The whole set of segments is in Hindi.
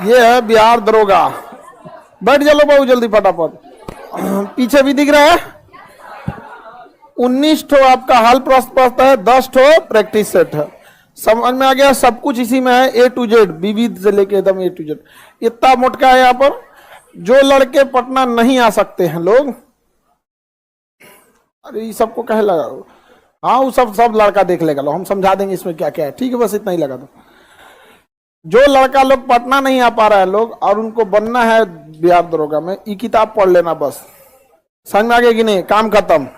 ये है बिहार दरोगा। बैठ चलो बहुत जल्दी फटाफट। पीछे भी दिख रहा है 19 ठो आपका हाल प्रश्न है, 10 ठो प्रैक्टिस सेट है। समझ में आ गया? सब कुछ इसी में है, A to Z, विविध से लेके एकदम A to Z। इतना मोटका है यहाँ पर। जो लड़के पटना नहीं आ सकते हैं लोग, अरे ये सबको कहे लगा, हाँ वो सब लड़का देख लेगा, लो हम समझा देंगे इसमें क्या क्या है, ठीक है? बस इतना ही लगा दो। जो लड़का लोग पटना नहीं आ पा रहा है लोग, और उनको बनना है बिहार दरोगा में, ये किताब पढ़ लेना बस। समझ में आ गया कि नहीं? काम खत्म।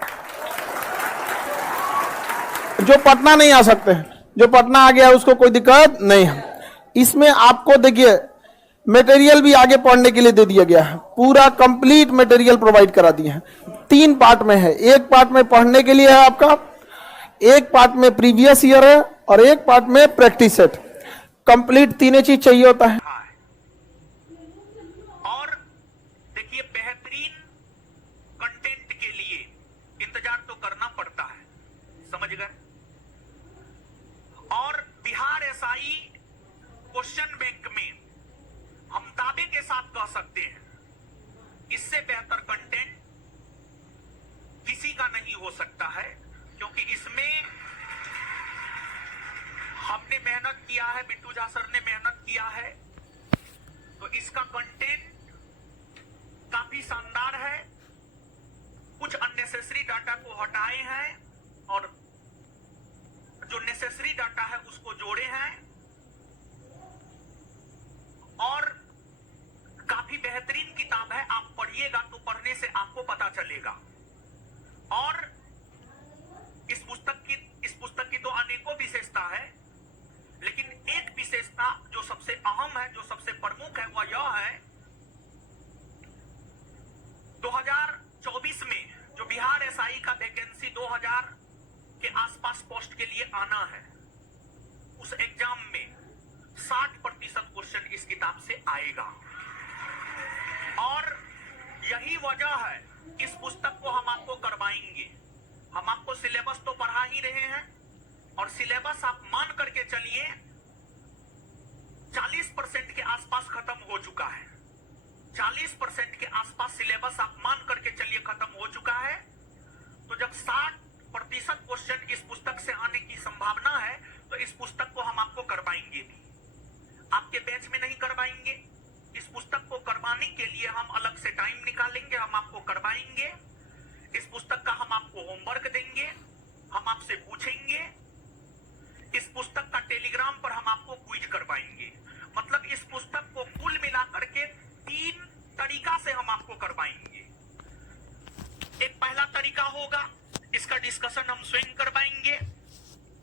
जो पटना नहीं आ सकते हैं, जो पटना आ गया उसको कोई दिक्कत नहीं है। इसमें आपको देखिए मटेरियल भी आगे पढ़ने के लिए दे दिया गया है, पूरा कंप्लीट मटेरियल प्रोवाइड करा दिए हैं। 3 पार्ट में है, एक पार्ट में पढ़ने के लिए है आपका, एक पार्ट में प्रीवियस ईयर है, और एक पार्ट में प्रैक्टिस सेट। कंप्लीट तीनों चीज चाहिए होता है। और देखिए बेहतरीन कंटेंट के लिए इंतजार तो करना पड़ता है, समझ गए? और बिहार एसआई क्वेश्चन बैंक में हम दावे के साथ कह सकते हैं, इससे बेहतर कंटेंट किसी का नहीं हो सकता है, क्योंकि इसमें हमने मेहनत किया है, बिट्टू झा सर ने मेहनत किया है, तो इसका कंटेंट काफी शानदार है। कुछ अननेसेसरी डाटा को हटाए हैं और जो नेसेसरी डाटा है उसको जोड़े हैं, और काफी बेहतरीन किताब है। आप पढ़िएगा तो पढ़ने से आपको पता चलेगा। और इस पुस्तक की तो अनेकों विशेषता है, लेकिन एक विशेषता जो सबसे अहम है, जो सबसे प्रमुख है, वह यह है 2024 में जो बिहार एसआई का वैकेंसी 2000 के आसपास पोस्ट के लिए आना है, उस एग्जाम में 60% क्वेश्चन इस किताब से आएगा। और यही वजह है इस पुस्तक को हम आपको करवाएंगे। हम आपको सिलेबस तो पढ़ा ही रहे हैं, और सिलेबस आप मान करके चलिए 40% के आसपास खत्म हो चुका है। 40% के आसपास सिलेबस आप मान करके चलिए खत्म हो चुका है। तो जब 60% क्वेश्चन इस पुस्तक से आने की संभावना है, तो इस पुस्तक को हम आपको करवाएंगे भी। आपके बैच में नहीं करवाएंगे, इस पुस्तक को करवाने के लिए हम अलग से टाइम निकालेंगे, हम आपको करवाएंगे। इस पुस्तक का हम आपको होमवर्क देंगे, हम आपसे पूछेंगे। इस पुस्तक का टेलीग्राम पर हम आपको क्विज करवाएंगे। मतलब इस पुस्तक को कुल मिलाकर के 3 तरीका से हम आपको करवाएंगे। एक पहला तरीका होगा, इसका डिस्कशन हम स्वयं करवाएंगे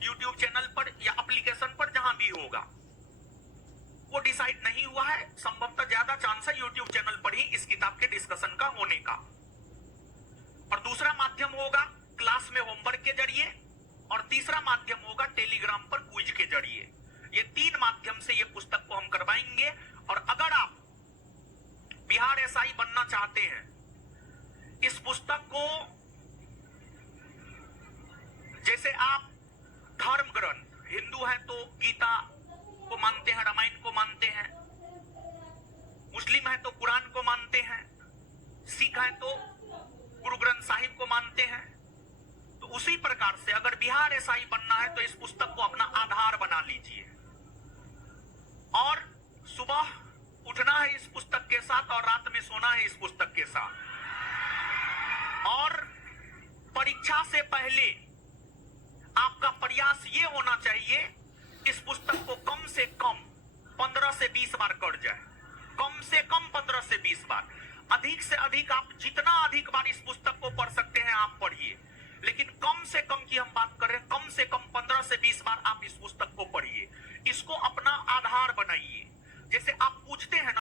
यूट्यूब चैनल पर या एप्लीकेशन पर, जहां भी होगा। वो डिसाइड नहीं हुआ है, संभवतः ज्यादा चांस है यूट्यूब चैनल पर ही इस किताब के डिस्कशन का होने का। और दूसरा माध्यम होगा क्लास में होमवर्क के जरिए, और तीसरा माध्यम होगा टेलीग्राम पर क्विज के जरिए। ये 3 माध्यम से ये पुस्तक को हम करवाएंगे। और अगर आप बिहार एसआई बनना चाहते हैं, इस पुस्तक को, जैसे आप धर्म ग्रंथ, हिंदू हैं तो गीता को मानते हैं, रामायण को मानते हैं, मुस्लिम हैं तो कुरान को मानते हैं, सिख हैं तो गुरु ग्रंथ साहिब को मानते हैं, तो उसी प्रकार से अगर बिहार एसआई बनना है तो इस पुस्तक को अपना आधार बना लीजिए। और सुबह उठना है इस पुस्तक के साथ, और रात में सोना है इस पुस्तक के साथ। और परीक्षा से पहले आपका प्रयास ये होना चाहिए, इस पुस्तक को कम से कम 15 से 20 बार कर जाए। कम से कम 15 से 20 बार। अधिक से अधिक आप जितना अधिक बार इस पुस्तक को पढ़ सकते हैं आप पढ़िए, लेकिन कम से कम की हम बात करें, कम से कम 15 से 20 बार आप इस पुस्तक को पढ़िए। इसको अपना आधार बनाइए। जैसे आप पूछते हैं ना